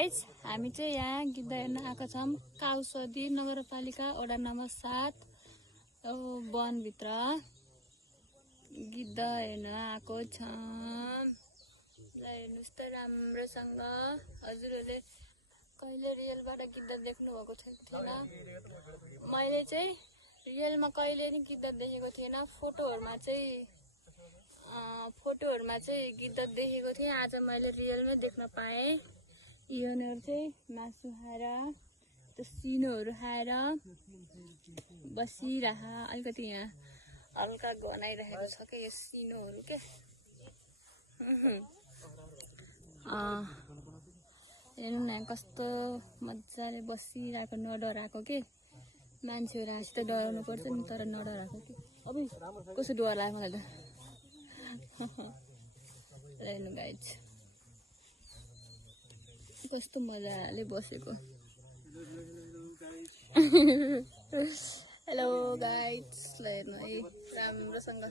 Guys हामी चाहिँ यहाँ गिद्ध हेर्न आएको छौँ काउसदी नगरपालिका वडा नम्बर 7 वनभित्र गिद्ध हेर्न आएको छौँ। हेर्नुहोस् त राम्रोसँग। हजुरहरूले कहिले रियलबाट गिद्ध देख्नु भएको थिएन। मैले चाहिँ रियलमा कहिले नि गिद्ध देखेको थिएन। फोटोहरूमा चाहिँ गिद्ध देखेको थिएँ। आज मैले रियलमै देख्न पाएँ। यिनीहरू चाहिँ मासु खाएर त्यो सिनोहरू खाएर बसिरह। अलिकति यहाँ हल्का गनाइरहेको छ क्या यो सिनोहरू के। हेर्नु न कस्तो मजाले बसिरहेको नडराएको के। मान्छेहरू आएपछि त डराउनु पर्छ नि, तर नडराएको के। अब कसो डर लाग्यो मलाई त। हेर्नु गाइज कस्तो मजाले बसेको। हेलो गाइज, हेर्नु है राम्रोसँग।